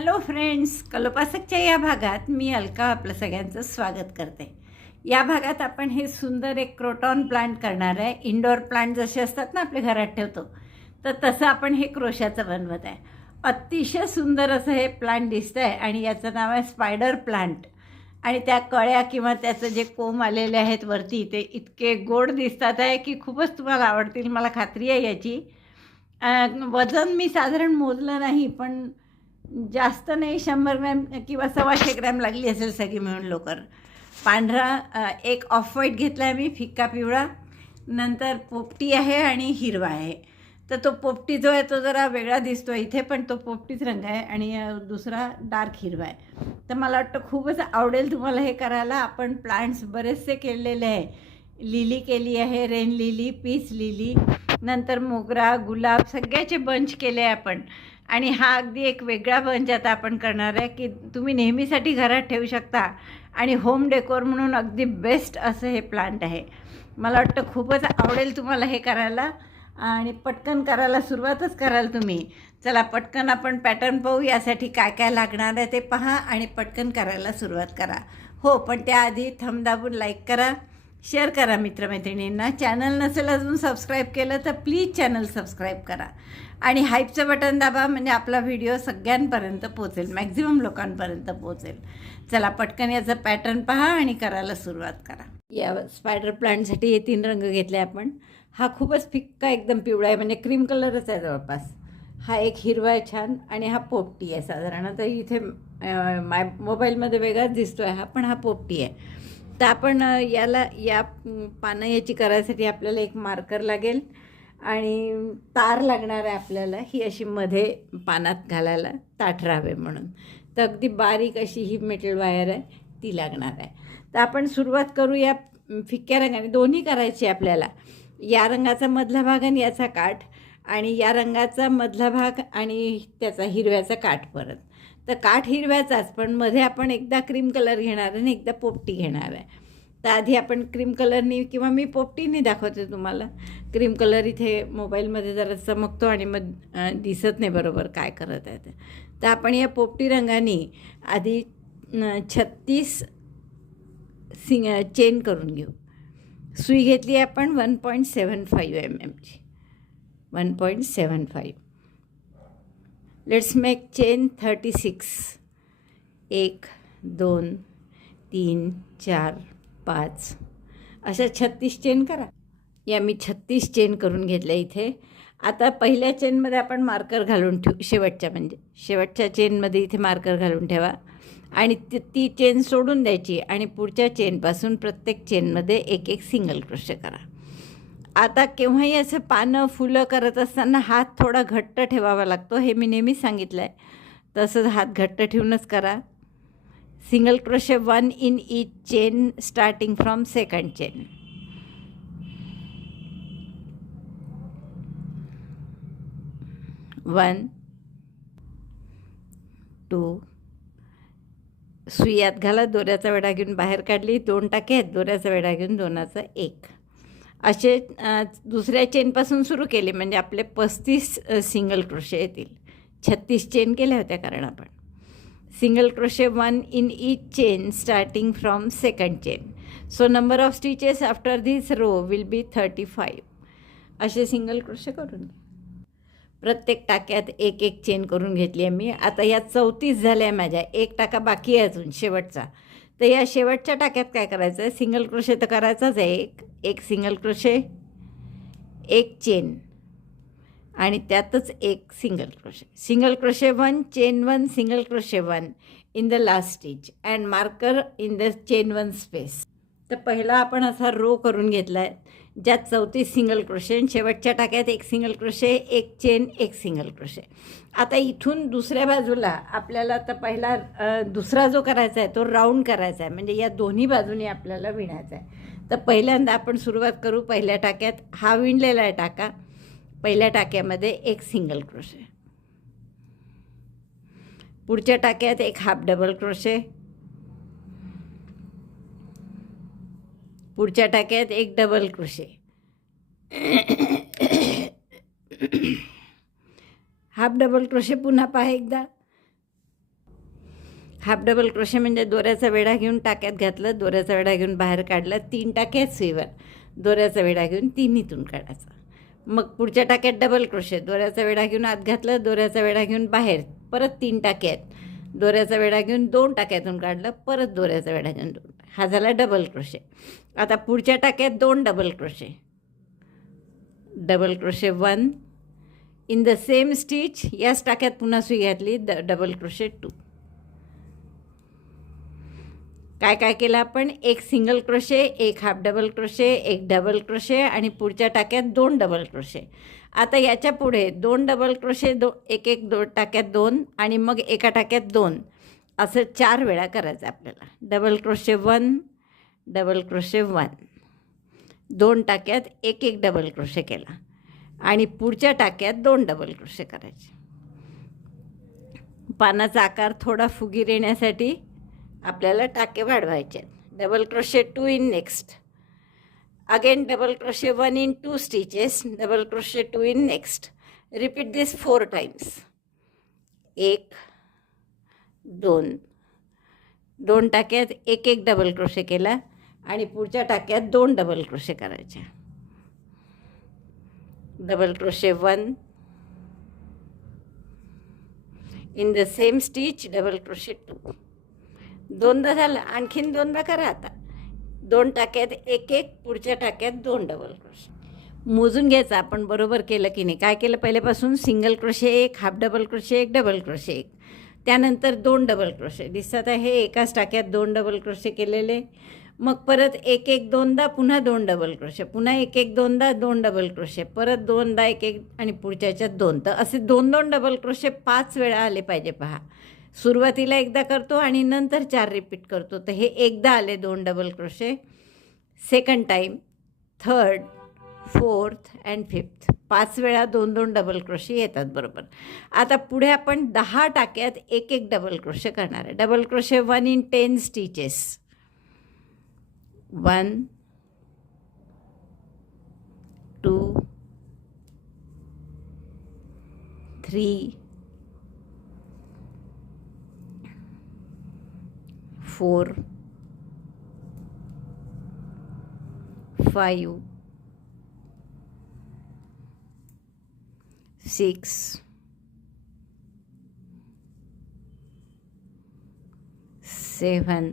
Hello friends, कलोपासकच्या या भागात मी अलका आपलं सगळ्यांचं स्वागत करते. या भागात आपण हे सुंदर एक क्रोटॉन प्लांट करणार आहे. इंडोर प्लांट जसे असतात ना आपल्या घरात ठेवतो, तर तसं आपण हे क्रोशाचं बनवत आहे. अतिशय सुंदर असं हे प्लांट दिसतं आहे आणि याचं नाव आहे स्पायडर प्लांट. आणि त्या कळ्या किंवा त्याचं जे कोंब आलेले आहेत वरती, ते इतके गोड दिसतात आहे की खूपच तुम्हाला आवडतील, मला खात्री आहे याची. वजन मी साधारण मोजलं नाही, पण जास्त नाही, 100 ग्रॅम किंवा 125 ग्रॅम लागली असेल सगळी मिळून. लोकर पांढरा एक ऑफ व्हाईट घेतला आहे मी, फिक्का पिवळा, नंतर पोपटी आहे आणि हिरवा आहे. तर तो पोपटी जो आहे तो जरा वेगळा दिसतो इथे, पण तो पोपटीच रंग आहे आणि दुसरा डार्क हिरवा आहे. तर मला वाटतं खूपच आवडेल तुम्हाला हे करायला. आपण प्लांट्स बरेचसे केलेले आहे. लिली केली आहे, रेन लिली, पीस लिली, नंतर मोगरा, गुलाब, सगळ्याचे बंच केले आहे आपण. आणि हा अगदी एक वेगळा बंच आता आपण करणार आहे की तुम्ही नेहमीसाठी घरात ठेवू शकता आणि होम डेकोर म्हणून अगदी बेस्ट असं हे प्लांट आहे. मला वाटतं खूपच आवडेल तुम्हाला हे करायला आणि पटकन करायला सुरुवातच कराल तुम्ही. चला पटकन आपण पॅटर्न पाहू. यासाठी काय काय लागणार आहे ते पहा आणि पटकन करायला सुरुवात करा. हो, पण त्याआधी थंब दाबून लाईक करा, शेअर करा मित्रमैत्रिणींना. चॅनल नसेल अजून सबस्क्राईब केलं तर प्लीज चॅनल सबस्क्राईब करा आणि हाईपचं बटन दाबा, म्हणजे आपला व्हिडिओ सगळ्यांपर्यंत पोचेल, मॅक्झिमम लोकांपर्यंत पोचेल. चला पटकन याचं पॅटर्न पहा आणि करायला सुरुवात करा. या स्पायडर प्लांटसाठी हे 3 रंग घेतले आपण. हा खूपच फिक्का एकदम पिवळा आहे, म्हणजे क्रीम कलरच आहे जवळपास. हा एक हिरवा आहे छान आणि हा पोपटी आहे साधारण. तर इथे मोबाईलमध्ये वेगळाच दिसतो आहे हा, पण हा पोपटी आहे. तर आपण या पानं याची करायसाठी आपल्याला एक मार्कर लागेल आणि तार लागणार आहे आपल्याला, ही अशी मध्ये पानात घालायला ताठ राहावे म्हणून. तर अगदी बारीक अशी ही मेटल वायर आहे, ती लागणार आहे. तर आपण सुरुवात करू. या फिक्क्या रंगाने दोन्ही करायची आपल्याला. या रंगाचा मधला भाग आणि याचा काठ, आणि या रंगाचा मधला भाग आणि त्याचा हिरव्याचा काठ परत. तर काठ हिरव्याचाच, पण मध्ये आपण एकदा क्रीम कलर घेणार आणि एकदा पोपटी घेणार आहे. तर आधी आपण क्रीम कलरनी किंवा मी पोपटीने दाखवते तुम्हाला. क्रीम कलर इथे मोबाईलमध्ये जरा चमकतो आणि मग दिसत नाही बरोबर काय करत आहे ते. तर आपण या पोपटी रंगाने आधी 36 चेन करून घेऊ. सुई घेतली आहे आपण 1.75 mm ची. 1.75. Let's make chain 36. 1 2 3 4 5 अशा 36 चेन करा. या मी 36 चेन करून घेतल्या इथे. आता पहिल्या चेनमध्ये आपण मार्कर घालून ठेवू. शेवटच्या चेनमध्ये इथे मार्कर घालून ठेवा आणि ती चेन सोडून द्यायची आणि पुढच्या चेनपासून प्रत्येक चेनमध्ये एक सिंगल क्रोशे करा. आता केव्हाही असं पानं फुलं करत असताना हात थोडा घट्ट ठेवावा लागतो, हे मी नेहमीच सांगितलं आहे. तसंच हात घट्ट ठेवूनच करा. Single crochet 1 in each chain starting from second chain. 1 2. सुई आत घाला, दोऱ्याचा वेढा घेऊन बाहेर काढली, 2 टाके आहेत, दोऱ्याचा वेढा घेऊन 2चा 1. असे दुसऱ्या चेनपासून सुरू केले म्हणजे आपले 35 सिंगल क्रोशे येतील. 36 चेन केल्या होत्या कारण आपण. Single crochet 1 in each chain starting from second chain. So number of stitches after this row will be 35. असे सिंगल क्रोशे करून घ्या. प्रत्येक टाक्यात एक चेन करून घेतली आहे मी. आता या 34 झाल्या आहे माझ्या. एक टाका बाकी आहे अजून शेवटचा. तर या शेवटच्या टाक्यात काय करायचं आहे, सिंगल क्रोशे तर करायचाच आहे. एक सिंगल क्रोशे, एक चेन आणि त्यातच एक single crochet. Single crochet 1 chain 1 single crochet 1 in the last stitch and marker in the chain 1 space. तर पहिला आपण असा रो करून घेतला आहे ज्यात 34 सिंगल क्रोशे आणि शेवटच्या टाक्यात एक सिंगल क्रोशे, एक चेन, एक सिंगल क्रोशे. आता इथून दुसऱ्या बाजूला आपल्याला आता पहिला दुसरा जो करायचा आहे तो राऊंड करायचा आहे, म्हणजे या दोन्ही बाजूनी आपल्याला विणायचा आहे. तर पहिल्यांदा आपण सुरुवात करू. पहिल्या टाक्यात हा विणलेला आहे टाका, पहिल्या टाक्यामध्ये एक सिंगल क्रोशे, पुढच्या टाक्यात एक हाफ डबल क्रोशे, पुढच्या टाक्यात एक double crochet, half double crochet पुन्हा पहा एकदा, हाफ डबल क्रोशे म्हणजे दोऱ्याचा वेढा घेऊन टाक्यात घातलं, दोऱ्याचा वेढा घेऊन बाहेर काढलं, 3 टाके आहेत सुईवर, दोऱ्याचा वेढा घेऊन तिन्हीतून काढायचा. मग पुढच्या टाक्यात डबल क्रोशे, दोऱ्याचा वेढा घेऊन आत घातलं, दोऱ्याचा वेढा घेऊन बाहेर, परत 3 टाके आहेत, दोऱ्याचा वेढा घेऊन 2 टाक्यातून काढलं, परत दोऱ्याचा वेढा घेऊन 2. हा झाला डबल क्रोशे. आता पुढच्या टाक्यात 2 double crochet, double crochet 1 in the same stitch, याच टाक्यात पुन्हा सुई घातली, डबल क्रोशे 2. काय काय केलं आपण? एक सिंगल क्रोशे, एक हाफ डबल क्रोशे, एक डबल क्रोशे आणि पुढच्या टाक्यात 2 डबल क्रोशे. आता याच्या पुढे 2 डबल क्रोशे, एक एक 2 टाक्यात 2 आणि मग एका टाक्यात 2, असं 4 वेळा करायचं आपल्याला. डबल क्रोशे 1, डबल क्रोशे 1, 2 टाक्यात एक एक डबल क्रोशे केला आणि पुढच्या टाक्यात 2 डबल क्रोशे करायचे. पानाचा आकार थोडा फुगीर येण्यासाठी आपल्याला टाके वाढवायचे. Double crochet 2 in next, again double crochet 1 in 2 stitches, double crochet 2 in next. Repeat this 4 times. 1 2, 2 टाक्यात एक एक डबल क्रोशे केला आणि पुढच्या टाक्यात 2 डबल क्रोशे करायचे. Double crochet 1 in the same stitch, double crochet 2. 2दा झालं, आणखीन 2दा करा. आता 2 टाक्यात एक एक, पुढच्या टाक्यात 2 डबल क्रोशे. मोजून घ्यायचं आपण बरोबर केलं की नाही. काय केलं? पहिल्यापासून single crochet 1, half double crochet 1, double crochet 1, त्यानंतर 2 डबल क्रोशे. दिसत आहे एकाच टाक्यात 2 डबल क्रोशे केलेले. मग परत एक एक 2दा, पुन्हा 2 डबल क्रोशे, पुन्हा एक एक 2दा 2 डबल क्रोशे, परत 2दा एक एक आणि पुढच्याच्यात 2. तर असे 2-2 डबल क्रोशे 5 वेळा आले पाहिजे. पहा, सुरुवातीला एकदा करतो आणि नंतर 4 रिपीट करतो. तर हे एकदा आले 2 double crochet, second time, third, fourth and fifth, 5 वेळा 2-2 डबल क्रोशे येतात बरोबर. आता पुढे आपण 10 टाक्यात एक एक डबल क्रोशे करणार आहे. Double crochet 1 in 10 stitches, 1 2 3 4 5 6 7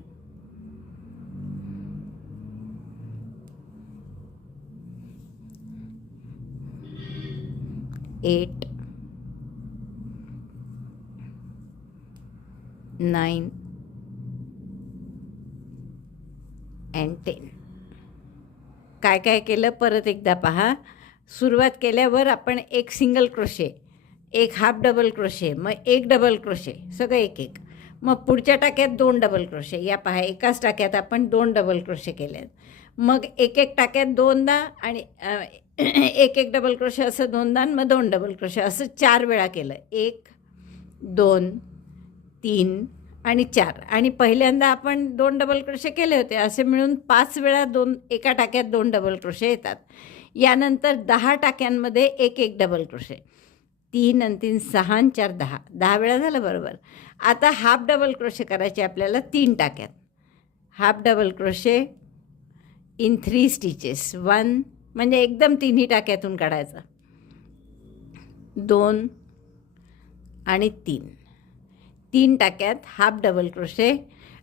8 9 and 10. काय काय केलं परत एकदा पहा. सुरुवात केल्यावर आपण एक सिंगल क्रोशे, एक हाफ डबल क्रोशे, मग एक डबल क्रोशे, सगळं एक एक. मग पुढच्या टाक्यात 2 डबल क्रोशे. या पहा, एकाच टाक्यात आपण 2 डबल क्रोशे केले. मग एक एक टाक्यात 2दा आणि एक एक डबल क्रोशे, असं 2दा, मग 2 डबल क्रोशे, असं 4 वेळा केलं. 1 2 3 आणि 4. आणि पहिल्यांदा आपण 2 डबल क्रोशे केले होते. असे मिळून 5 वेळा एका टाक्यात 2 डबल क्रोशे येतात. यानंतर 10 टाक्यांमध्ये एक एक डबल क्रोशे, 3 आणि 3 6 आणि 4 10, 10 वेळा झालं बरोबर. आता हाफ डबल क्रोशे करायचे आपल्याला 3 टाक्यात. Half double crochet in 3 stitches, 1 म्हणजे एकदम तिन्ही टाक्यातून काढायचं, 2 आणि 3 टाक्यात हाफ डबल क्रोशे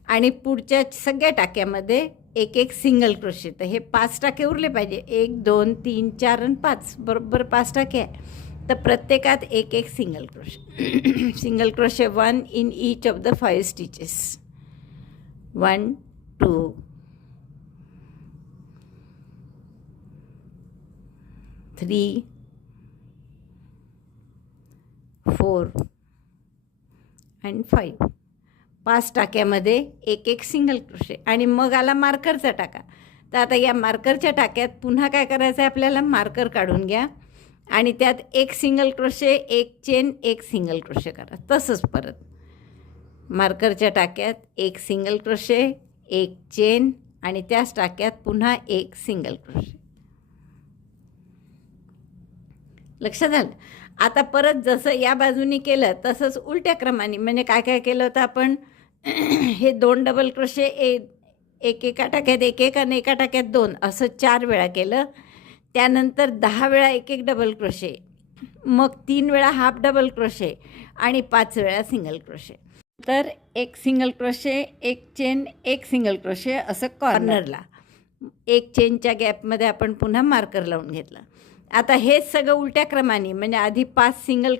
आणि पुढच्या सगळ्या टाक्यामध्ये एक एक सिंगल क्रोशे. तर हे 5 टाके उरले पाहिजे. 1 2 3 4 आणि 5, बरोबर 5 टाके आहे. तर प्रत्येकात एक एक single crochet. Single crochet 1 in each of the 5 stitches, 1 2 3 4 आणि 5. 5 टाक्यामध्ये एक एक सिंगल क्रोशे. आणि मग आला मार्करचा टाका. तर आता या मार्करच्या टाक्यात पुन्हा काय करायचं आहे आपल्याला? मार्कर काढून घ्या आणि त्यात एक सिंगल क्रोशे, एक चेन, एक सिंगल क्रोशे करा. तसंच परत मार्करच्या टाक्यात एक सिंगल क्रोशे, एक चेन आणि त्याच टाक्यात पुन्हा एक सिंगल क्रोशे. लक्षात आलं? आता परत जसं या बाजूनी केलं तसंच उलट्या क्रमाने, म्हणजे काय काय केलं होतं आपण? हे 2 डबल क्रोशे एक एका टाक्यात एक आणि एका टाक्यात 2 असं 4 वेळा केलं. त्यानंतर 10 वेळा एक डबल क्रोशे, मग 3 वेळा हाफ डबल क्रोशे आणि 5 वेळा सिंगल क्रोशे. तर एक सिंगल क्रोशे, एक चेन, एक सिंगल क्रोशे असं कॉर्नरला एक चेनच्या गॅपमध्ये आपण पुन्हा मार्कर लावून घेतलं. आता हेच सगळं उलट्या क्रमाने, म्हणजे आधी 5 सिंगल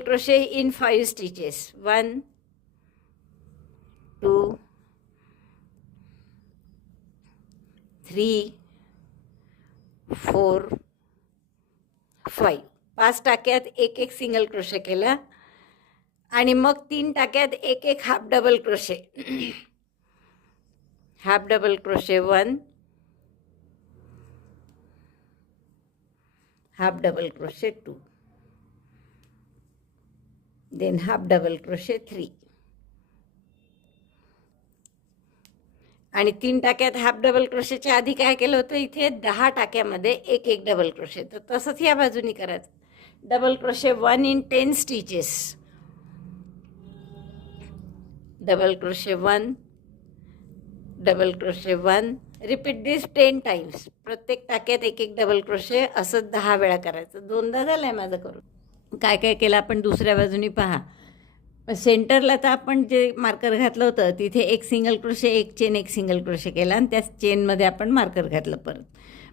क्रोशे इन 5 स्टिचेस. 1 2 3 4 5 5 टाक्यात एक सिंगल क्रोशे केला आणि मग 3 टाक्यात एक half double crochet. Half double crochet 1, half double crochet 2, than half double crochet 3 आणि 3 टाक्यात हाफ डबल क्रोशेच्या आधी काय केलं होतं, इथे 10 टाक्यामध्ये एक डबल क्रोशे. तर तसंच या बाजूनी करायचं. Double crochet 1 in 10 stitches. Double crochet 1, double crochet 1. Repeat this 10 times. प्रत्येक टाक्यात एक डबल क्रोशे असं 10 वेळा करायचं. 2दा झालं आहे माझं करून. काय काय केलं आपण दुसऱ्या बाजूनी पहा. सेंटरला तर आपण जे मार्कर घातलं होतं तिथे एक सिंगल क्रोशे, एक चेन, एक सिंगल क्रोशे केला आणि त्या चेनमध्ये आपण मार्कर घातलं परत,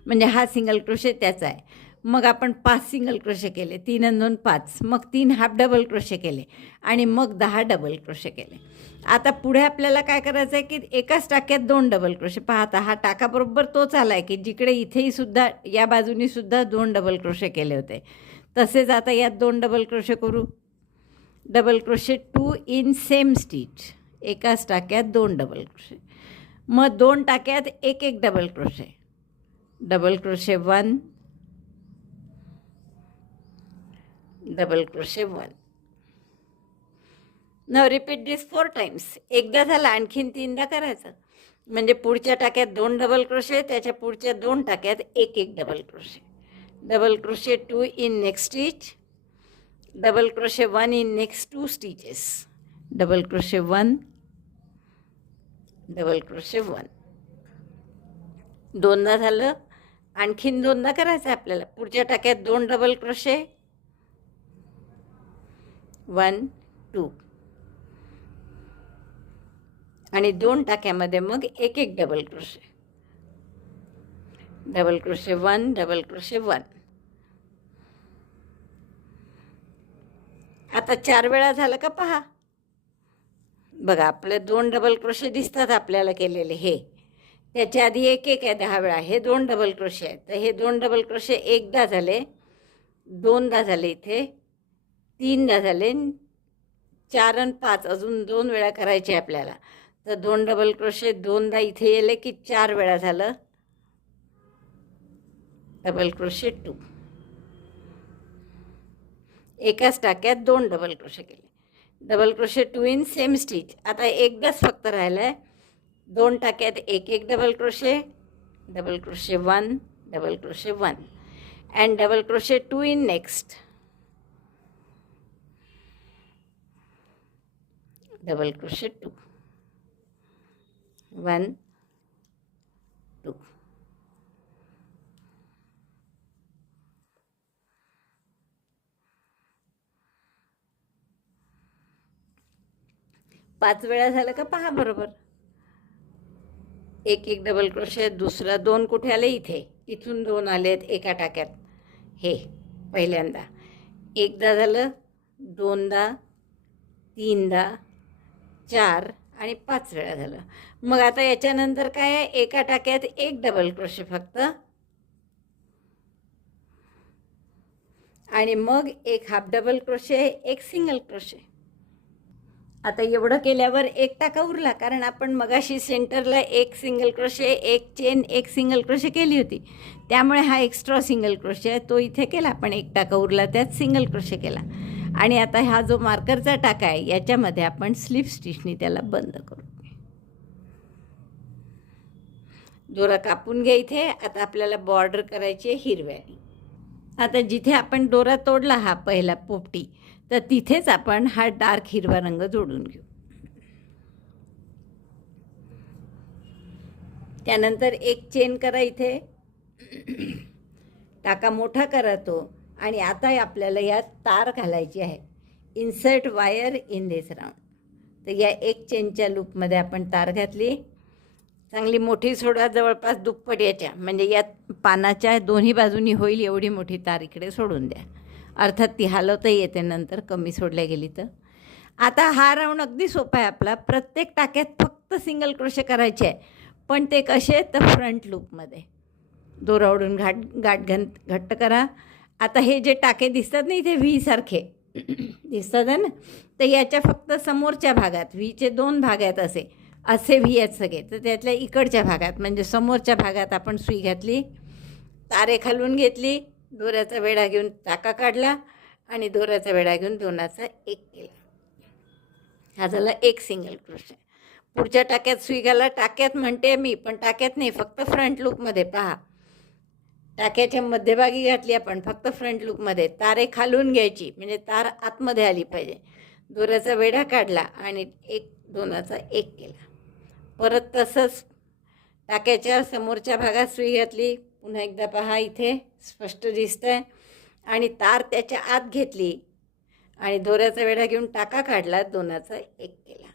म्हणजे हा सिंगल क्रोशे त्याचा आहे. मग आपण 5 सिंगल क्रोशे केले, 3 आणि 2 5, मग 3 हाफ डबल क्रोशे केले आणि मग 10 डबल क्रोशे केले. आता पुढे आपल्याला काय करायचं आहे की एकाच टाक्यात 2 डबल क्रोशे. पाहता हा टाका बरोबर तोच आला आहे की जिकडे इथेही सुद्धा या बाजूनी सुद्धा 2 डबल क्रोशे केले होते. तसेच आता यात 2 डबल क्रोशे करू. Double crochet 2 in same stitch. एकाच टाक्यात 2 डबल क्रोशे. मग 2 टाक्यात एक double crochet. Double crochet 1, double crochet 1. नाव रिपीट दिस 4 टाइम्स. एकदा झालं, आणखीन 3दा करायचं. म्हणजे पुढच्या टाक्यात 2 डबल क्रोशे, त्याच्या पुढच्या 2 टाक्यात एक double crochet. Double crochet 2 in next stitch. Double crochet 1 in next 2 stitches. Double crochet 1, double crochet 1. 2दा झालं, आणखीन 2दा करायचं आपल्याला. पुढच्या टाक्यात 2 डबल क्रोशे, 1 2 आणि 2 टाक्यामध्ये मग एक double crochet. Double crochet 1, double crochet 1. आता 4 वेळा झालं का पहा. बघा आपले 2 डबल क्रोशे दिसतात आपल्याला केलेले. हे त्याच्या आधी एक आहे 10 वेळा. हे 2 डबल क्रोशे आहेत. तर हे 2 डबल क्रोशे एकदा झाले, 2दा झाले, इथे 3दा झाले, 4 आणि 5 अजून 2 वेळा करायचे आपल्याला. तर 2 डबल क्रोशे 2दा इथे येले की 4 वेळा झालं. Double crochet 2. एकाच टाक्यात 2 डबल क्रोशे केले. Double crochet 2 in same stitch. आता एकदाच फक्त राहिलं आहे. 2 टाक्यात एक double crochet. Double crochet 1, double crochet 1 and double crochet 2 in next. Double crochet 2, 1 2. पाच वेळा झालं का पहा बरोबर. एक डबल क्रोशे. दुसरा 2 कुठे आले, इथे. इथून 2 आलेत एका टाक्यात. हे पहिल्यांदा एकदा झालं, 2दा, 3दा, 4 आणि 5 वेळा झालं. मग आता याच्यानंतर काय आहे, एका टाक्यात एक डबल क्रोशे फक्त आणि मग एक हाफ डबल क्रोशे, एक सिंगल क्रोशे. आता एवढं केल्यावर एक टाका उरला, कारण आपण मगाशी सेंटरला एक सिंगल क्रोशे, एक चेन, एक सिंगल क्रोशे केली होती. त्यामुळे हा एक्स्ट्रा सिंगल क्रोशे आहे तो इथे केला. आपण एक टाका उरला त्यात सिंगल क्रोशे केला. आणि आता हा जो मार्करचा टाका आहे याच्यामध्ये आपण स्लिप स्टिचनी त्याला बंद करू. दोरा कापून घ्या इथे. आता आपल्याला बॉर्डर करायची आहे हिरव्याने. आता जिथे आपण दोरा तोडला हा पहिला पोपटी, तर तिथेच आपण हा डार्क हिरवा रंग जोडून घेऊ. त्यानंतर एक चेन करा इथे, टाका मोठा करा तो, आणि आता आपल्याला यात तार घालायची आहे. Insert wire in this round. तर या एक चेनच्या लूपमध्ये आपण तार घातली, चांगली मोठी सोडा, जवळपास दुप्पट याच्या, म्हणजे यात पानाच्या दोन्ही बाजूनी होईल एवढी मोठी तार इकडे सोडून द्या. अर्थात ती हलवता येते नंतर कमी सोडल्या गेली तर. आता हा राऊंड अगदी सोपा आहे आपला. प्रत्येक टाक्यात फक्त सिंगल क्रोशे करायचे आहे, पण ते कसे तर फ्रंट लूपमध्ये. दोरा ओढून घट्ट करा. आता हे जे टाके दिसतात नाही ते व्ही सारखे दिसतात आहे ना, तर याच्या फक्त समोरच्या भागात व्हीचे 2 भाग आहेत असे व्ही आहेत सगळे. तर त्यातल्या इकडच्या भागात म्हणजे समोरच्या भागात आपण सुई घातली, तारे खालून घेतली, दोऱ्याचा वेढा घेऊन टाका काढला आणि दोऱ्याचा वेढा घेऊन 2चा 1 केला. हा झाला एक सिंगल क्रोशे. पुढच्या टाक्यात सुई घाला. टाक्यात म्हणते मी, पण टाक्यात नाही, फक्त फ्रंट लूपमध्ये. पहा, टाक्याच्या मध्यभागी घातली आपण, फक्त फ्रंट लूपमध्ये. तारे खालून घ्यायची म्हणजे तार आतमध्ये आली पाहिजे. दोऱ्याचा वेढा काढला आणि 2चा 1 केला. परत तसंच टाक्याच्या समोरच्या भागात सुई घातली. पुन्हा एकदा पहा, इथे स्पष्ट दिसतंय. आणि तार त्याच्या आत घेतली आणि दोऱ्याचा वेढा घेऊन टाका काढला, 2चा 1 केला.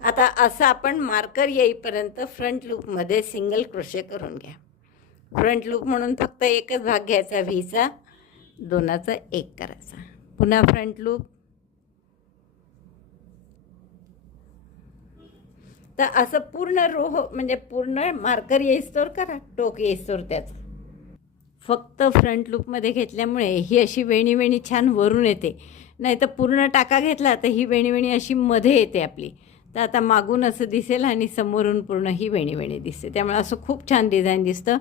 आता असं आपण मार्कर येईपर्यंत फ्रंट लूपमध्ये सिंगल क्रोशे करून घ्या. फ्रंट लूप म्हणून फक्त एकच भाग घ्यायचा व्हीचा, 2चा 1 करायचा. पुन्हा फ्रंट लूप. तर असं पूर्ण म्हणजे पूर्ण मार्कर येईस्तोवर करा, टोक येईस्तोवर त्याचं. फक्त फ्रंट लूपमध्ये घेतल्यामुळे ही अशी वेणी छान वरून येते. नाही तर पूर्ण टाका घेतला तर ही वेणी अशी मध्ये येते आपली. तर आता मागून असं दिसेल आणि समोरून पूर्ण ही वेणी दिसते. त्यामुळे असं खूप छान डिझाईन दिसतं,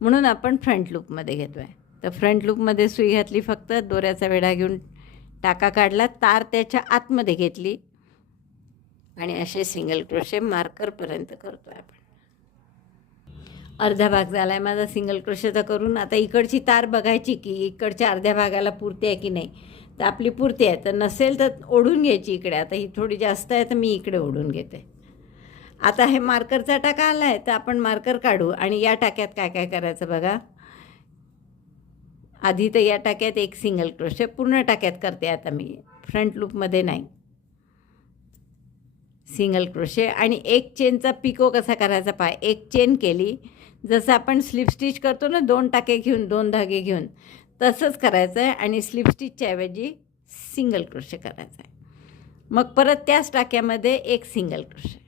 म्हणून आपण फ्रंट लूपमध्ये घेतो आहे. तर फ्रंट लूपमध्ये सुई घातली, फक्त दोऱ्याचा वेढा घेऊन टाका काढला, तार त्याच्या आतमध्ये घेतली आणि असे सिंगल क्रोशे मार्करपर्यंत करतो आहे आपण. अर्धा भाग झाला आहे माझा सिंगल क्रोशेचा करून. आता इकडची तार बघायची की इकडच्या अर्ध्या भागाला पुरते आहे की नाही. तर आपली पुरते आहे, तर नसेल तर ओढून घ्यायची इकडे. आता ही थोडी जास्त आहे तर मी इकडे ओढून घेते. आता हे मार्करचा टाका आला आहे तर आपण मार्कर काढू आणि या टाक्यात काय काय करायचं बघा. आधी तर या टाक्यात एक सिंगल क्रोशे पूर्ण टाक्यात करते आता मी, फ्रंट लूपमध्ये नाही. सिंगल क्रोशे आणि एक चेनचा पिको कसा करायचा पहा. एक चेन केली, जसं आपण स्लिप स्टिच करतो ना, 2 टाके घेऊन 2 धागे घेऊन, तसंच करायचं आहे. आणि स्लिप स्टिचच्या ऐवजी सिंगल क्रोशे करायचं आहे. मग परत त्याच टाक्यामध्ये एक single crochet,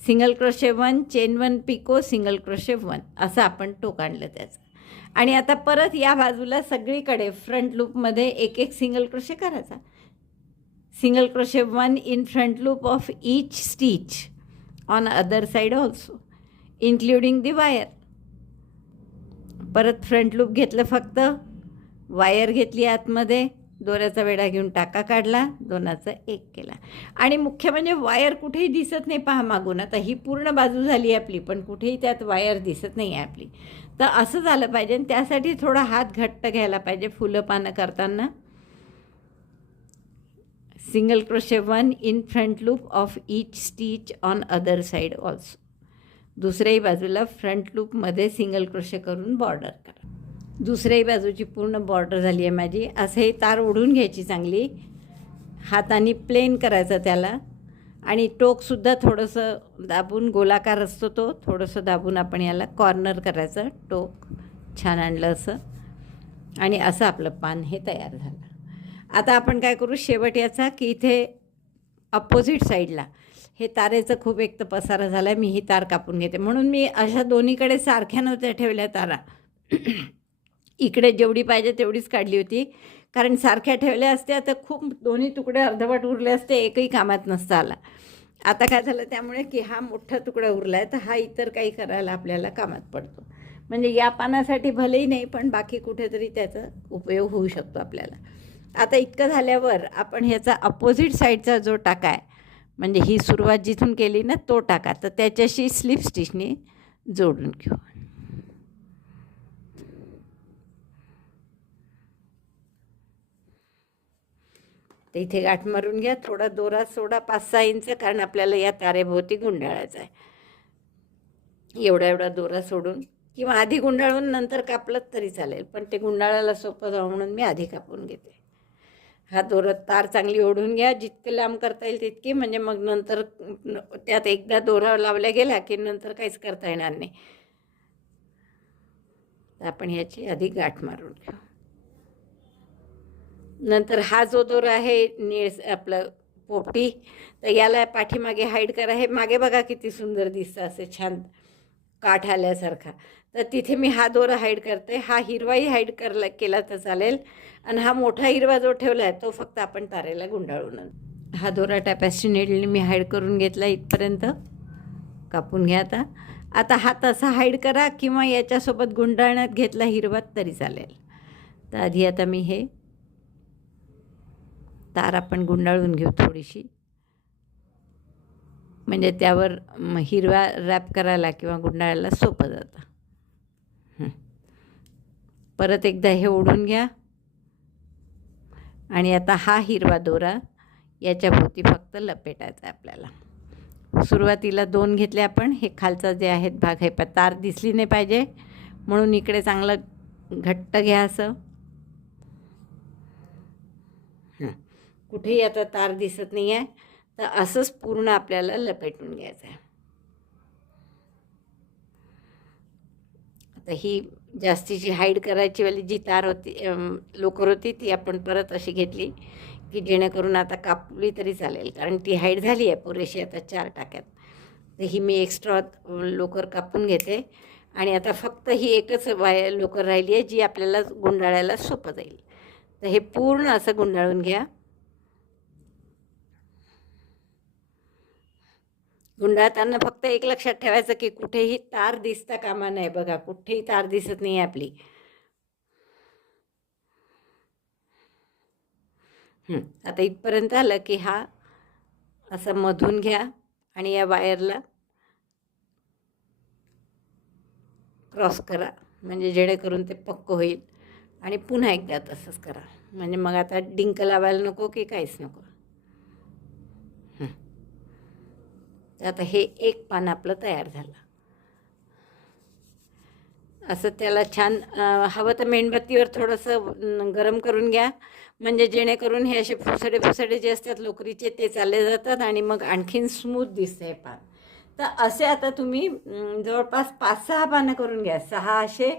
single crochet 1, chain 1 picot, single crochet 1, असं आपण टोक आणलं त्याचं. आणि आता परत या बाजूला सगळीकडे फ्रंट लूपमध्ये एक सिंगल क्रोशे करायचा. Single crochet 1 in front loop of each stitch on other side also including the wire. परत फ्रंट लूप घेतलं, फक्त वायर घेतली आतमध्ये, दोऱ्याचा वेढा घेऊन टाका काढला, 2चा 1 केला. आणि मुख्य म्हणजे वायर कुठेही दिसत नाही पहा मागून. आता ही पूर्ण बाजू झाली आपली, पण कुठेही त्यात वायर दिसत नाही आहे आपली. तर असं झालं पाहिजे. आणि त्यासाठी थोडा हात घट्ट घ्यायला पाहिजे फुलं पानं करताना. Single crochet 1 in front loop of each stitch on other side also. दुसऱ्याही बाजूला फ्रंट लूपमध्ये सिंगल क्रोशे करून बॉर्डर करा. दुसऱ्याही बाजूची पूर्ण बॉर्डर झाली आहे माझी. असं हे तार ओढून घ्यायची चांगली, हाताने प्लेन करायचं त्याला. आणि टोकसुद्धा थोडंसं दाबून, गोलाकार असतो तो, थोडंसं दाबून आपण याला कॉर्नर करायचं. टोक छान आणलं असं. आणि असं आपलं पान हे तयार झालं. आता आपण काय करू, शेवट याचा की इथे अपोजिट साईडला हे तारेचं खूप एक तर पसारा झाला आहे. मी ही तार कापून घेते, म्हणून मी अशा दोन्हीकडे सारख्या नव्हत्या ठेवल्या तारा. इकडे जेवढी पाहिजे तेवढीच काढली होती, कारण सारख्या ठेवल्या असत्या तर खूप दोन्ही तुकडे अर्धवट उरले असते, एकही कामात नसता आला. आता काय झालं त्यामुळे की हा मोठा तुकडा उरला आहे, तर हा इतर काही करायला आपल्याला कामात पडतो. म्हणजे या पानासाठी भलेही नाही, पण बाकी कुठेतरी त्याचा उपयोग होऊ शकतो आपल्याला. आता इतकं झाल्यावर आपण ह्याचा अपोजिट साईडचा जो टाका आहे, म्हणजे ही सुरुवात जिथून केली ना तो टाका, तर त्याच्याशी स्लिप स्टिचने जोडून घेऊ. तर इथे गाठ मारून घ्या. थोडा दोरा सोडा 5-6 इंच, कारण आपल्याला या तारेभोवती गुंडाळायचा आहे. एवढा दोरा सोडून किंवा आधी गुंडाळून नंतर कापलं तरी चालेल, पण ते गुंडाळायला सोपं जावं म्हणून मी आधी कापून घेते. हा दोरा तार चांगली ओढून घ्या, जितके लांब करता येईल तितकी, म्हणजे मग नंतर त्यात एकदा दोरा लावल्या गेला की नंतर काहीच करता येणार नाही. तर आपण ह्याची आधी गाठ मारून घेऊ. नंतर हा जो दोरा आहे आपलं पोपटी, तर याला पाठीमागे हाईड करा. हे मागे बघा किती सुंदर दिसतं, असे छान काठ आल्यासारखा. तर तिथे मी हा दोरा हाईड करते. हा हिरवाही हाईड केला तर चालेल, आणि हा मोठा हिरवा जो ठेवला आहे तो फक्त आपण तारेला गुंडाळून. हा दोरा टॅपेस्ट्री नीडलने मी हाईड करून घेतला. इथपर्यंत कापून घ्या. आता हा तसा हाईड करा किंवा याच्यासोबत गुंडाळण्यात घेतला हिरवा तरी चालेल. तर आधी आता मी हे तार आपण गुंडाळून घेऊ थोडीशी, म्हणजे त्यावर हिरवा रॅप करायला किंवा गुंडाळायला सोपं जातं. परत एकदा हे ओढून घ्या. आणि आता हा हिरवा दोरा याच्याभोवती फक्त लपेटायचा आहे आपल्याला. सुरुवातीला 2 घेतले आपण. हे खालचा जे आहेत भाग हे तार दिसली नाही पाहिजे म्हणून इकडे चांगलं घट्ट घ्या असं. कुठेही आता तार दिसत नाही आहे, तर असंच पूर्ण आपल्याला लपेटून घ्यायचं आहे. आता ही जास्तीची हाईड करायची वाली जी तार होती, लोकर होती, ती आपण परत अशी घेतली की जेणेकरून आता कापली तरी चालेल, कारण ती हाईड झाली आहे पुरेशी आता 4 टाक्यात. तर ही मी एक्स्ट्रा लोकर कापून घेते. आणि आता फक्त ही एकच लोकर राहिली आहे जी आपल्याला गुंडाळायला सोपं जाईल. तर हे पूर्ण असं गुंडाळून घ्या. गुंडाळताना फक्त एक लक्षात ठेवायचं की कुठेही तार दिसता कामा नये. बघा कुठेही तार दिसत नाही आहे आपली. आता इथपर्यंत आलं की हा असं मधून घ्या आणि या वायरला क्रॉस करा, म्हणजे जेणेकरून ते पक्क होईल. आणि पुन्हा एकदा तसंच करा, म्हणजे मग आता डिंक लावायला नको की काहीच नको. आता हे एक पान आपलं तयार झालं. असं त्याला छान हवं तर मेणबत्तीवर थोडंसं गरम करून घ्या, म्हणजे जेणेकरून हे असे फुसडे जे असतात लोकरीचे ते चालले जातात आणि मग आणखीन स्मूथ दिसते हे पान. तर असे आता तुम्ही जवळपास 5-6 पानं करून घ्या. 6 असे,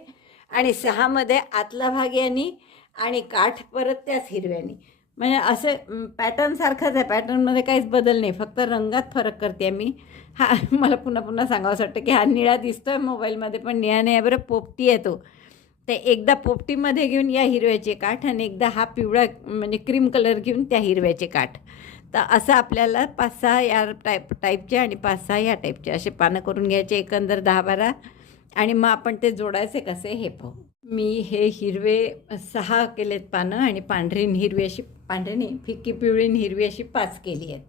आणि 6मध्ये आतला भाग यानी आणि काठ परत त्याच हिरव्यानी, म्हणजे असं पॅटर्न सारखंच आहे. पॅटर्नमध्ये काहीच बदल नाही, फक्त रंगात फरक करते मी. मला पुन्हा सांगावंसं वाटतं की हा निळा दिसतो आहे मोबाईलमध्ये, पण निळा नाही आहे बरं, पोपटी आहे तो. तर एकदा पोपटीमध्ये घेऊन या हिरव्याचे काठ, आणि एकदा हा पिवळा म्हणजे क्रीम कलर घेऊन त्या हिरव्याचे काठ. तर असं आपल्याला 5-6 या टाईपचे आणि 5-6 या टाईपचे असे पानं करून घ्यायचे, एकंदर 10-12. आणि मग आपण ते जोडायचे कसे हे पाहू. मी हे हिरवे 6 केलेत पानं, आणि पांढरी हिरवी अशी, पांढरी नाही फिक्की पिवळी हिरवी अशी 5 केली आहेत.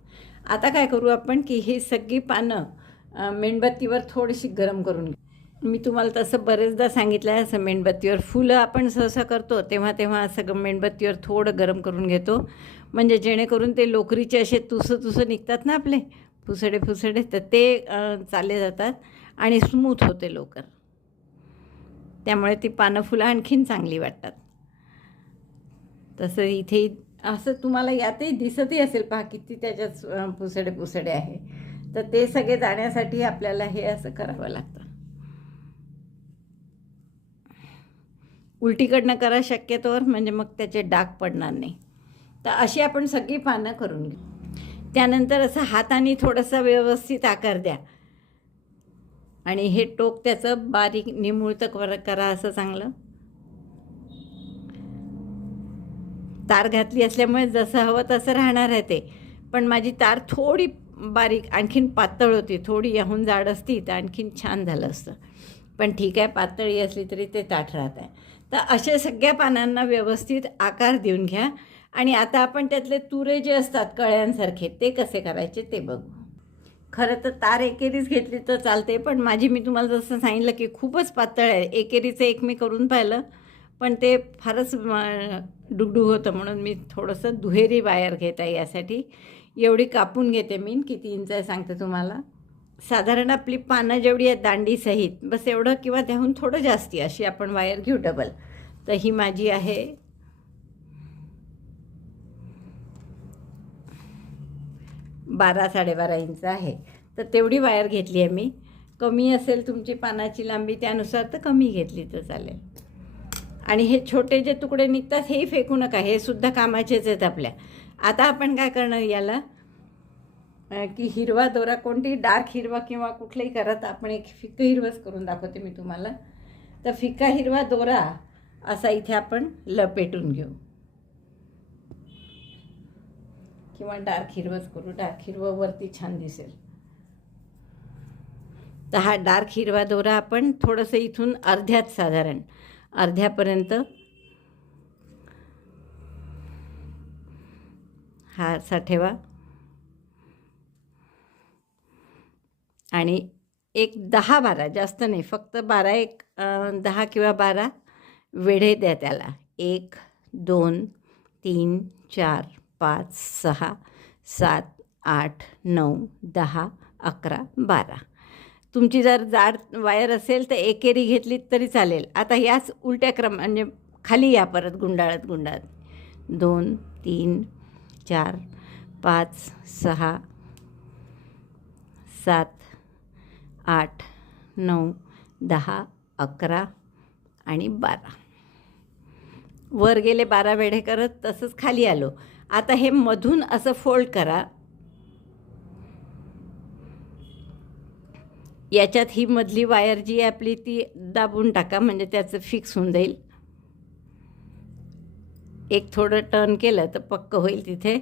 आता काय करू आपण की ही सगळी पानं मेणबत्तीवर थोडीशी गरम करून घेऊ. मी तुम्हाला तसं बरेचदा सांगितलं आहे, असं मेणबत्तीवर फुलं आपण सहसा करतो तेव्हा असं मेणबत्तीवर थोडं गरम करून घेतो, म्हणजे जेणेकरून ते लोकरीचे असे तुसं निघतात ना आपले फुसडे, तर ते चालले जातात आणि स्मूथ होते लोकर. त्यामुळे ती पानं फुलं आणखीन चांगली वाटतात. तसं इथे असं तुम्हाला यातही दिसतही असेल, पहा किती त्याच्यात पुसडे आहे. तर ते सगळे जाण्यासाठी आपल्याला हे असं करावं लागतं. उलटीकडनं करा शक्यतोवर, म्हणजे मग त्याचे डाग पडणार नाही. तर अशी आपण सगळी पानं करून घेऊ. त्यानंतर असं हाताने थोडंसं व्यवस्थित आकार द्या, आणि हे टोक त्याचं बारीक निमुळतं करा असं चांगलं. तार घातली असल्यामुळे जसं हवं तसं राहणार आहे ते, पण माझी तार थोडी बारीक आणखीन पातळ होती, थोडी याहून जाड असती तर आणखीन छान झालं असतं, पण ठीक आहे, पातळी असली तरी ते ताठ राहत आहे. तर अशा सगळ्या पानांना व्यवस्थित आकार देऊन घ्या. आणि आता आपण त्यातले तुरे जे असतात कळ्यांसारखे ते कसे करायचे ते बघू. खरं तर तार एकेरीच घेतली तर चालते, पण मी तुम्हाला जसं सांगितलं की खूपच पातळ आहे. एकेरीचं एक मी करून पाहिलं, पण ते फारच डुगडुग होतं, म्हणून मी थोडंसं दुहेरी वायर घेत आहे. यासाठी एवढी कापून घेते मी. किती इंच आहे सांगते तुम्हाला. साधारण आपली पानं जेवढी आहेत दांडीसहित बस एवढं किंवा त्याहून थोडं जास्ती अशी आपण वायर घेऊ डबल. तर ही माझी आहे 12-12.5 इंच आहे. तर तेवढी वायर घेतली आहे मी. कमी असेल तुमची पानाची लांबी त्यानुसार तर कमी घेतली तर चालेल. आणि हे छोटे जे तुकडे निघतात हेही फेकू नका, हे सुद्धा कामाचेच आहेत आपल्या. आता आपण काय करणार याला की हिरवा दोरा, कोणती डार्क हिरवा किंवा कुठलाही करत आपण एक फिक्का हिरवाच करून दाखवते मी तुम्हाला. तर फिक्का हिरवा दोरा असा इथे आपण लपेटून घेऊ किंवा डार्क हिरवंच करू. डार्क हिरवं वरती छान दिसेल. तर हा डार्क हिरवा दोरा आपण थोडंसं इथून अर्ध्यात, साधारण अर्ध्यापर्यंत हा असा ठेवा आणि एक 10-12, जास्त नाही, फक्त 10 किंवा 12 वेढे द्या त्याला. 1 2 3 4 5 6 7 8 9 10 11 12. तुमची जर जाड वायर असेल तर एकेरी घेतलीत तरी चालेल. आता याच उलट्या म्हणजे खाली या परत गुंडाळत 2 3 4 5 6 7 8 9 10 11 आणि 12. वर गेले 12 वेढे करत तसंच खाली आलो. आता हे मधून असं फोल्ड करा. याच्यात ही मधली वायर जी आहे आपली ती दाबून टाका, म्हणजे त्याचं फिक्स होऊन जाईल. एक थोडं टर्न केलं तर पक्क होईल तिथे.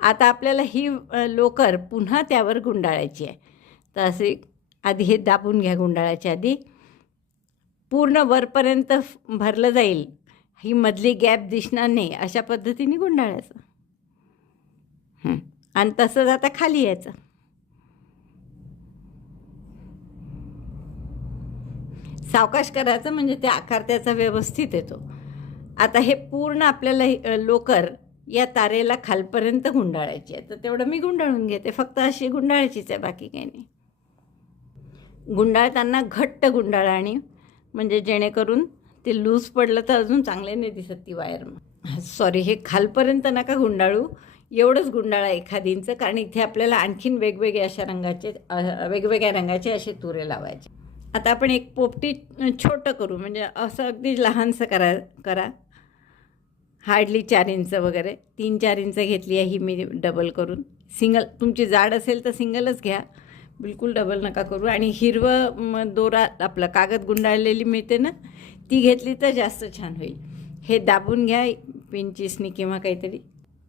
आता आपल्याला ही लोकर पुन्हा त्यावर गुंडाळायची आहे. तर असे आधी हे दाबून घ्या गुंडाळायच्या आधी. पूर्ण वरपर्यंत भरलं जाईल, ही मधली गॅप दिसणार नाही, अशा पद्धतीने गुंडाळायचं. आणि तसंच आता खाली यायचं. सावकाश करायचं म्हणजे ते आकार त्याचा व्यवस्थित येतो. आता हे पूर्ण आपल्याला लोकर या तारेला खालपर्यंत गुंडाळायची आहे. तर तेवढं मी गुंडाळून घेते. फक्त अशी गुंडाळायचीच आहे, बाकी काही नाही. गुंडाळताना घट्ट गुंडाळा, आणि म्हणजे जेणेकरून ते लूज पडलं तर अजून चांगले नाही दिसत ती वायर. सॉरी, हे खालपर्यंत नका गुंडाळू, एवढंच गुंडाळा 1 इंच, कारण इथे आपल्याला आणखीन वेगवेगळ्या रंगाचे असे तुरे लावायचे. आता आपण एक पोपटी छोटं करू, म्हणजे असं अगदी लहानसं करा. हार्डली 4 इंच वगैरे, 3-4 इंच घेतली आहे ही मी डबल करून. सिंगल तुमची जाड असेल तर सिंगलच घ्या, बिलकुल डबल नका करू. आणि हिरवं दोरा आपला कागद गुंडाळलेली मिळते ना, ती घेतली तर जास्त छान होईल. हे दाबून घ्या पिंचीसनी किंवा काहीतरी.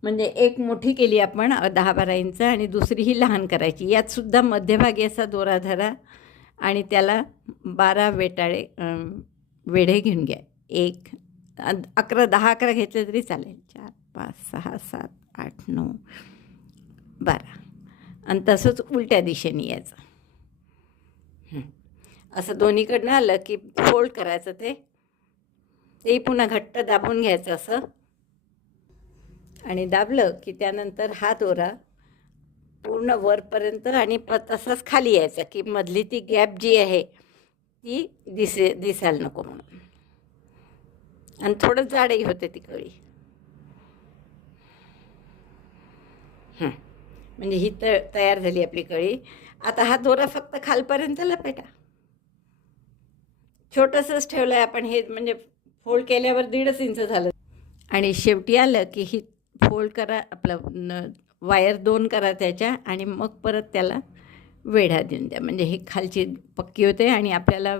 म्हणजे एक मोठी केली आपण 10-12 इंच आणि दुसरी ही लहान करायची. यात सुद्धा मध्यभागी असा दोरा धरा आणि त्याला 12 वेढे घेऊन घ्या. 10-11 घेतले तरी चालेल. 4 5 6 7 8 9 12. आणि तसंच उलट्या दिशेने यायचं. असं दोन्हीकडनं आलं की फोल्ड करायचं, ते पुन्हा घट्ट दाबून घ्यायचं असं. आणि दाबलं की त्यानंतर हा दोरा पूर्ण वरपर्यंत आणि तसाच खाली यायचा, की मधली ती गॅप जी आहे ती दिसायला नको म्हणून. आणि थोडं जाडही होते ती कळी. म्हणजे ही तयार झाली आपली कळी. आता हा दोरा फक्त खालपर्यंत लपेटा. छोटंसंच ठेवलं आहे आपण हे, म्हणजे फोल्ड केल्यावर 1.5 इंच झालं. आणि शेवटी आलं की ही फोल्ड करा, आपलं वायर 2 करा त्याच्या, आणि मग परत त्याला वेढा देऊन द्या. म्हणजे ही खालची पक्की होते आणि आपल्याला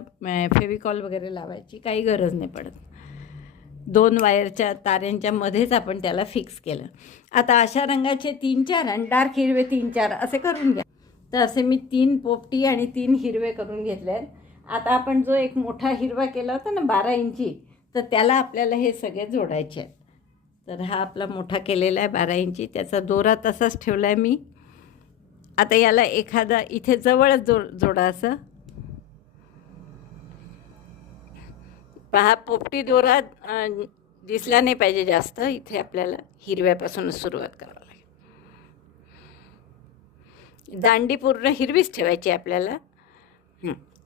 फेविकॉल वगैरे लावायची काही गरज नाही पडत. 2 वायरच्या ताऱ्यांच्या मध्येच आपण त्याला फिक्स केलं. आता अशा रंगाचे 3-4 आणि डार्क हिरवे 3-4 असे करून घ्या. तर असे मी 3 पोपटी आणि 3 हिरवे करून घेतले आहेत. आता आपण जो एक मोठा हिरवा केला होता ना 12 इंची, तर त्याला आपल्याला हे सगळे जोडायचे आहेत. तर हा आपला मोठा केलेला आहे 12 इंची, त्याचा दोरा तसाच ठेवला आहे मी. आता याला एखादा इथे जवळच जोडा असं. पहा, पोपटी दोरा दिसला नाही पाहिजे जास्त. इथे आपल्याला हिरव्यापासूनच सुरुवात करावी लागेल. दांडी पूर्ण हिरवीच ठेवायची आपल्याला.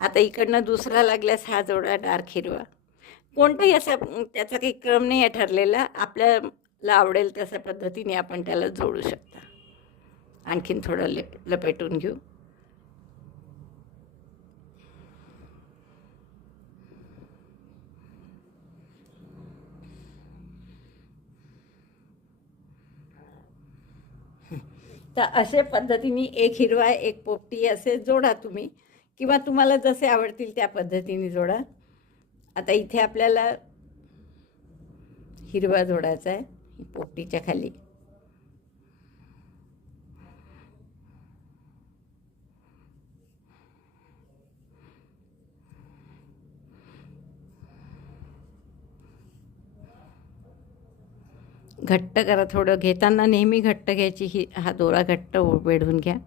आता इकडनं दुसरा लागल्यास हा जोडा डार्क हिरवा. कोणताही असा त्याचा काही क्रम नाही आहे ठरलेला, आपल्याला आवडेल तशा पद्धतीने आपण त्याला जोडू शकता. आणखीन थोडं लपेटून घेऊ. तर अशा पद्धतीने एक हिरवा एक पोपटी असे जोडा तुम्ही, किंवा तुम्हाला जसे आवडतील त्या पद्धतीने जोडा. आता इथे आपल्याला हिरवा जोडायचा आहे पोपटीच्या खाली. घट्ट करा, थोडं घेताना नेहमी घट्ट घ्यायची. हा दोरा घट्ट वेढून घ्या.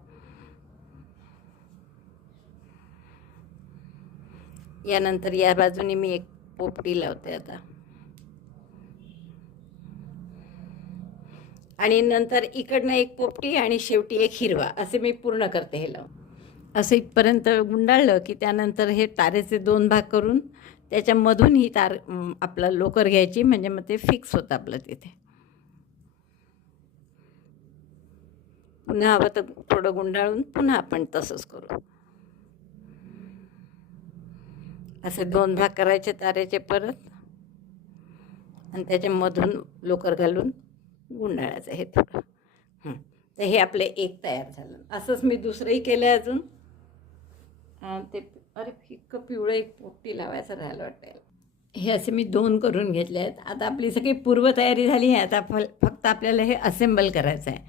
यानंतर या बाजूने मी एक पोपटी लावते आता, आणि नंतर इकडनं एक पोपटी आणि शेवटी एक हिरवा असे मी पूर्ण करते हे लावून. असं इथपर्यंत गुंडाळलं की त्यानंतर हे तारेचे 2 भाग करून त्याच्यामधून ही तार आपला लोकर घ्यायची, म्हणजे मग ते फिक्स होतं आपलं तिथे. पुन्हा हवं तर थोडं गुंडाळून पुन्हा आपण तसंच करू. असे 2 भाग करायचे तारेचे परत, आणि त्याच्यामधून लोकर घालून गुंडाळायचं हे थोडं. तर हे आपले एक तयार झालं. असंच मी दुसरंही केलं आहे अजून. ते अरे फिक्क पिवळं एक पोपटी लावायचं राहिलं वाटतं. हे असे मी 2 करून घेतले आहेत. आता आपली सगळी पूर्वतयारी झाली आहे. आता फक्त आपल्याला हे असेंबल करायचं आहे.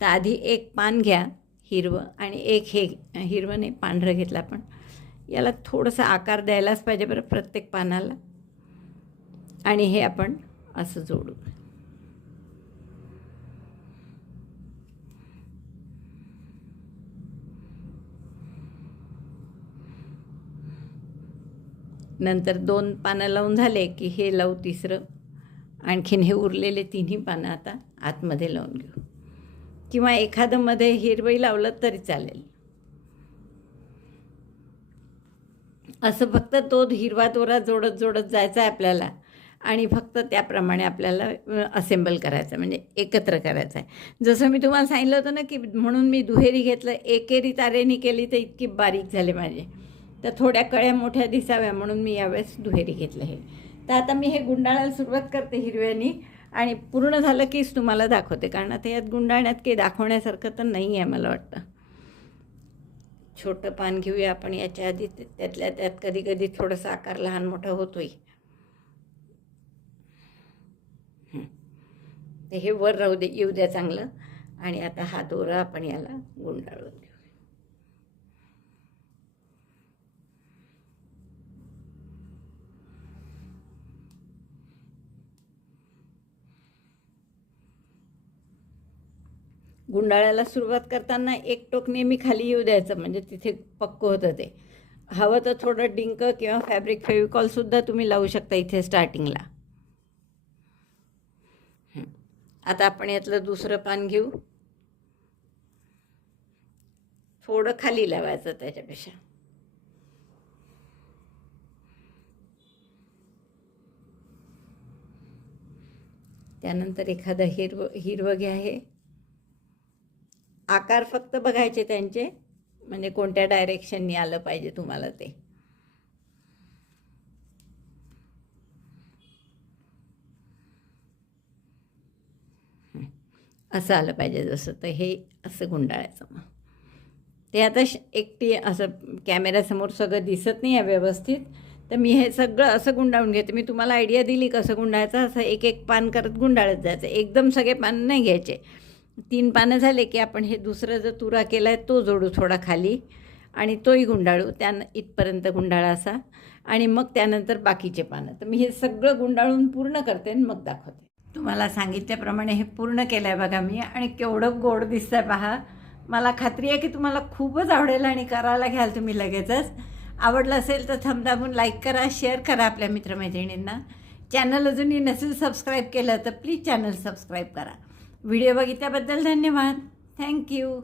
तर आधी एक पान घ्या हिरवं, आणि एक हे हिरवं नाही पांढरं घेतलं आपण. याला थोडंसं आकार द्यायलाच पाहिजे बरं प्रत्येक पानाला, आणि हे आपण असं जोडू. नंतर 2 पानं लावून झाले की हे लावू तिसरं. आणखीन हे उरलेले 3ही पानं आता आतमध्ये लावून घेऊ, किंवा एखादं मध्ये हिरवंही लावलं तरी चालेल. असं फक्त तो हिरवा दोरा जोडत जोडत जायचा आहे आपल्याला, आणि फक्त त्याप्रमाणे आपल्याला असेंबल करायचं, म्हणजे एकत्र करायचं आहे. जसं मी तुम्हाला सांगितलं होतं ना की म्हणून मी दुहेरी घेतलं. एकेरी तारेनी केली तर इतकी बारीक झाले माझे, तर थोड्या कळ्या मोठ्या दिसाव्या म्हणून मी यावेळेस दुहेरी घेतलं हे. तर आता मी हे गुंडाळायला सुरुवात करते हिरव्यानी, आणि पूर्ण झालं कीच तुम्हाला दाखवते, कारण आता यात गुंडाळण्यात काही दाखवण्यासारखं तर नाही आहे मला वाटतं. छोटं पान घेऊया आपण याच्या आधी. त्यातल्या त्यात कधी कधी थोडंसं आकार लहान मोठा होतोय. तर हे वर राहू दे, येऊ द्या चांगलं. आणि आता हा दोरा आपण याला गुंडाळून घेऊ. गुंडाळायला सुरुवात करताना एक टोक नेहमी खाली येऊ द्यायचं, म्हणजे तिथे पक्क होतं ते. हवं तर थोडं डिंक किंवा फॅब्रिक फेविकॉलसुद्धा तुम्ही लावू शकता इथे स्टार्टिंगला. आता आपण यातलं दुसरं पान घेऊ. थोडं खाली लावायचं त्याच्यापेक्षा. त्यानंतर एखादं हिरवं घ्या. हे आकार फक्त बघायचे त्यांचे, म्हणजे कोणत्या डायरेक्शननी आलं पाहिजे तुम्हाला ते. असं आलं पाहिजे जसं. तर हे असं गुंडाळायचं. मग ते आता एकटी असं कॅमेऱ्यासमोर सगळं दिसत नाही आहे व्यवस्थित, तर मी हे सगळं असं गुंडाळून घेते. मी तुम्हाला आयडिया दिली कसं गुंडाळायचं. असं एक एक पान करत गुंडाळत जायचं. एकदम सगळे पान नाही घ्यायचे. 3 पानं झाले की आपण हे दुसरं जो तुरा केला आहे तो जोडू थोडा खाली, आणि तोही गुंडाळू. इथपर्यंत गुंडाळा असा, आणि मग त्यानंतर बाकीचे पानं. तर मी हे सगळं गुंडाळून पूर्ण करते आणि मग दाखवते. तुम्हाला सांगितल्याप्रमाणे हे पूर्ण केलं आहे बघा मी, आणि केवढं गोड दिसतं आहे पहा. मला खात्री आहे की तुम्हाला खूपच आवडेल आणि करायला घ्याल तुम्ही लगेचच. आवडलं असेल तर थंब दाबून लाईक करा, शेअर करा आपल्या मित्रमैत्रिणींना. चॅनल अजूनही नसेल सबस्क्राईब केलं तर प्लीज चॅनल सबस्क्राईब करा. व्हिडिओ बघितल्याबद्दल धन्यवाद. थँक्यू.